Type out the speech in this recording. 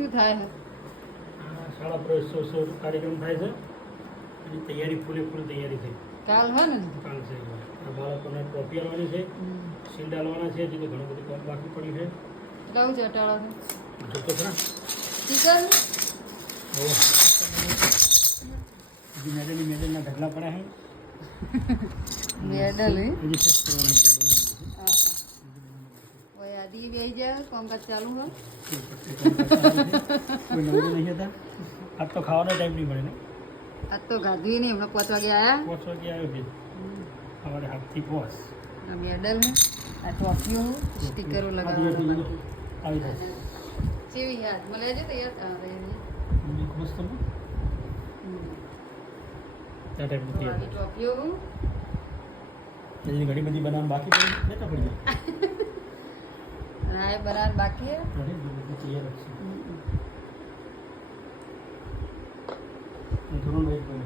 શું થાય હે શાળા પ્રવેશોત્સવ કાર્યક્રમ થાય છે એની તૈયારી પૂરેપૂરી તૈયારી થઈ કાલ હે ને કાલ છે આ બાળકોને ટ્રોફી આવવાની છે શિલ્ડ આવવાના છે હજી તો ઘણું બધું કામ બાકી પડ્યું છે લાવું છે અટાળો જોતો ખરા ટીચર હજી મેડલના ઢગલા પડ્યા છે મેડલ હે હજી ટેસ્ટ કરવાના છે ઓય આદી બેહી જા કામકાજ ચાલુ હે કોઈ નવું નહીં હતા આજ તો ખાવાનો ટાઈમ નહીં મળે ને આજ તો ગાધવી નહીં હમણાં 5 વાગે આયા 5 વાગે આવ્યો છે અમારે હાથથી પહોંચ આ મેડલ હે આ ટ્રોફીઓ સ્ટીકરો લગાવવાના આવી જાય સેવી યાદ મને આજે તો યાદ આવે મસ્ત ને ત્યાં ટાઈમ નથી આવી ટ્રોફીઓ હજી ઘણી બધી બનાવવાનું બાકી પડી લેતા પડી જાય રાય બનાવ બાકી હે ઘણી બધી તૈયાર છે થોડું વેઇટ કરે